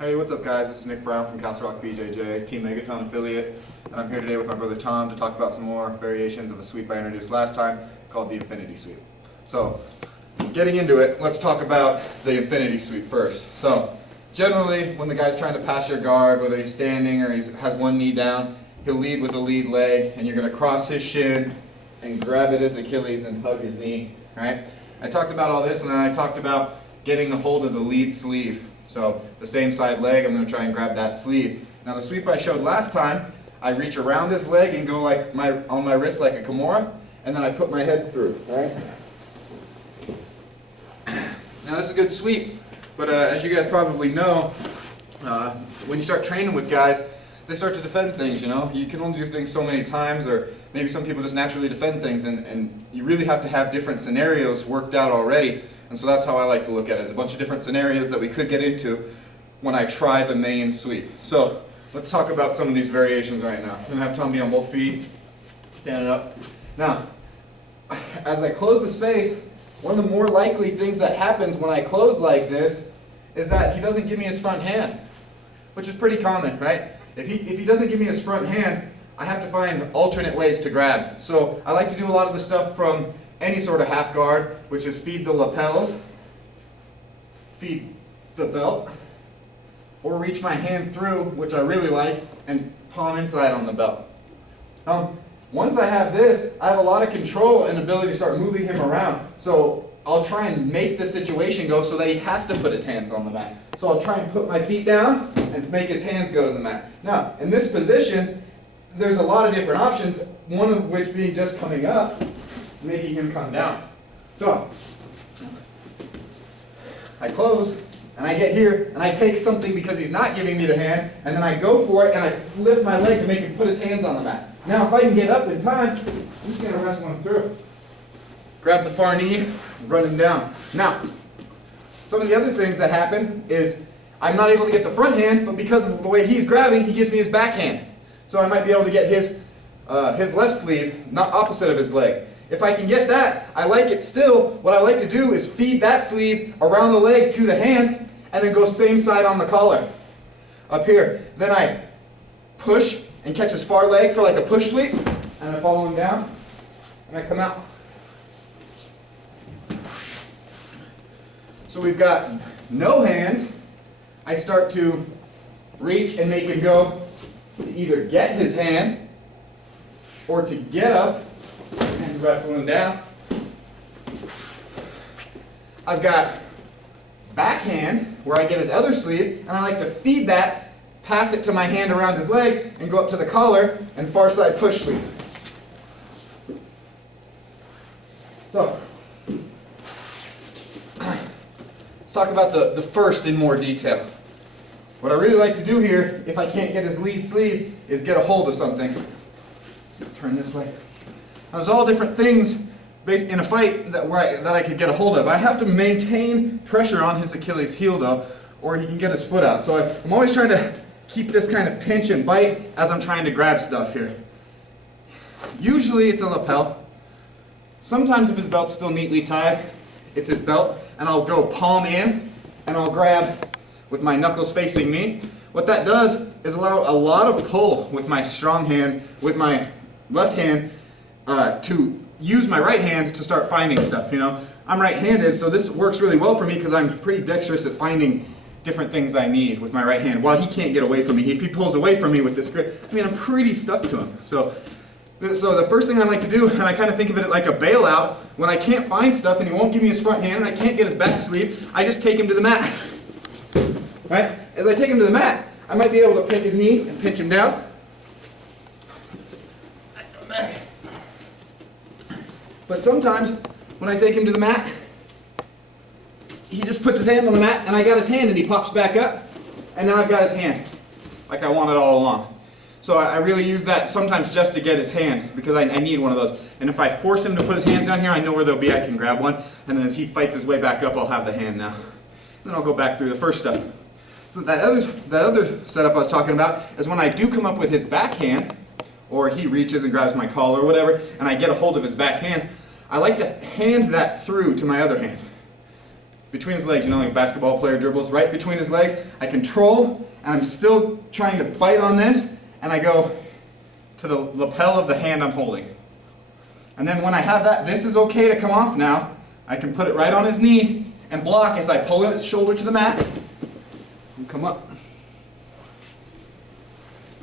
Hey, what's up guys? This is Nick Brown from Castle Rock BJJ, Team Megaton affiliate, and I'm here today with my brother Tom to talk about some more variations of a sweep I introduced last time called the Infinity Sweep. So, getting into it, let's talk about the Infinity Sweep first. So, generally, when the guy's trying to pass your guard, whether he's standing or he has one knee down, he'll lead with the lead leg, and you're going to cross his shin and grab at his Achilles and hug his knee, right? I talked about all this, and then I talked about getting a hold of the lead sleeve. So the same side leg, I'm going to try and grab that sleeve. Now the sweep I showed last time, I reach around his leg and go like on my wrist like a Kimura, and then I put my head through, right? Now this is a good sweep, but as you guys probably know, when you start training with guys, they start to defend things, you know? You can only do things so many times, or maybe some people just naturally defend things, and you really have to have different scenarios worked out already. And so that's how I like to look at it. It's a bunch of different scenarios that we could get into when I try the main sweep. So let's talk about some of these variations right now. I'm going to have Tom be on both feet, standing up. Now, as I close the space, one of the more likely things that happens when I close like this is that he doesn't give me his front hand, which is pretty common, right? If he doesn't give me his front hand, I have to find alternate ways to grab. So I like to do a lot of the stuff from any sort of half guard, which is feed the lapels, feed the belt, or reach my hand through, which I really like, and palm inside on the belt. Once I have this, I have a lot of control and ability to start moving him around. So I'll try and make the situation go so that he has to put his hands on the mat. So I'll try and put my feet down and make his hands go to the mat. Now, in this position, there's a lot of different options, one of which being just coming up, making him come down. So, I close, and I get here, and I take something because he's not giving me the hand, and then I go for it, and I lift my leg to make him put his hands on the mat. Now, if I can get up in time, I'm just going to wrestle him through. Grab the far knee, run him down. Now, some of the other things that happen is I'm not able to get the front hand, but because of the way he's grabbing, he gives me his back hand. So I might be able to get his left sleeve, not opposite of his leg. If I can get that, I like it still. What I like to do is feed that sleeve around the leg to the hand, and then go same side on the collar. Up here. Then I push and catch his far leg for like a push sweep, and I follow him down, and I come out. So we've got no hands. I start to reach and make him go to either get his hand or to get up and wrestle him down. I've got backhand where I get his other sleeve, and I like to feed that, pass it to my hand around his leg, and go up to the collar and far side push sleeve. So, let's talk about the first in more detail. What I really like to do here, if I can't get his lead sleeve, is get a hold of something. Turn this way. There's all different things based in a fight that I could get a hold of. I have to maintain pressure on his Achilles heel though, or he can get his foot out. So I'm always trying to keep this kind of pinch and bite as I'm trying to grab stuff here. Usually it's a lapel. Sometimes if his belt's still neatly tied, it's his belt, and I'll go palm in, and I'll grab with my knuckles facing me. What that does is allow a lot of pull with my strong hand, with my left hand, to use my right hand to start finding stuff, you know. I'm right-handed, so this works really well for me because I'm pretty dexterous at finding different things I need with my right hand, while he can't get away from me. If he pulls away from me with this grip, I mean, I'm pretty stuck to him. So the first thing I like to do, and I kind of think of it like a bailout, when I can't find stuff and he won't give me his front hand and I can't get his back sleeve, I just take him to the mat. Right? As I take him to the mat, I might be able to pick his knee and pinch him down. But sometimes, when I take him to the mat, he just puts his hand on the mat, and I got his hand, and he pops back up, and now I've got his hand, like I wanted all along. So I really use that sometimes just to get his hand, because I need one of those. And if I force him to put his hands down here, I know where they'll be, I can grab one, and then as he fights his way back up, I'll have the hand now. Then I'll go back through the first step. So that other setup I was talking about is when I do come up with his backhand, or he reaches and grabs my collar or whatever, and I get a hold of his backhand, I like to hand that through to my other hand. between his legs, you know, like a basketball player dribbles, right between his legs. I control, and I'm still trying to bite on this, and I go to the lapel of the hand I'm holding. And then when I have that, this is okay to come off now. I can put it right on his knee and block as I pull his shoulder to the mat and come up.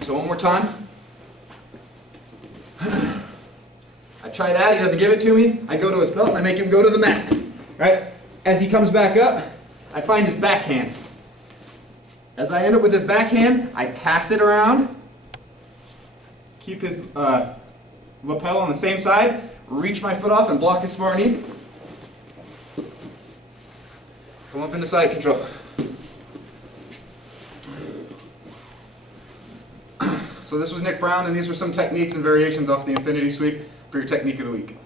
So one more time. I try that, he doesn't give it to me. I go to his belt and I make him go to the mat. Right? As he comes back up, I find his backhand. As I end up with his backhand, I pass it around, keep his lapel on the same side, reach my foot off and block his far knee. Come up into side control. So this was Nick Brown, and these were some techniques and variations off the Infinity Sweep for your technique of the week.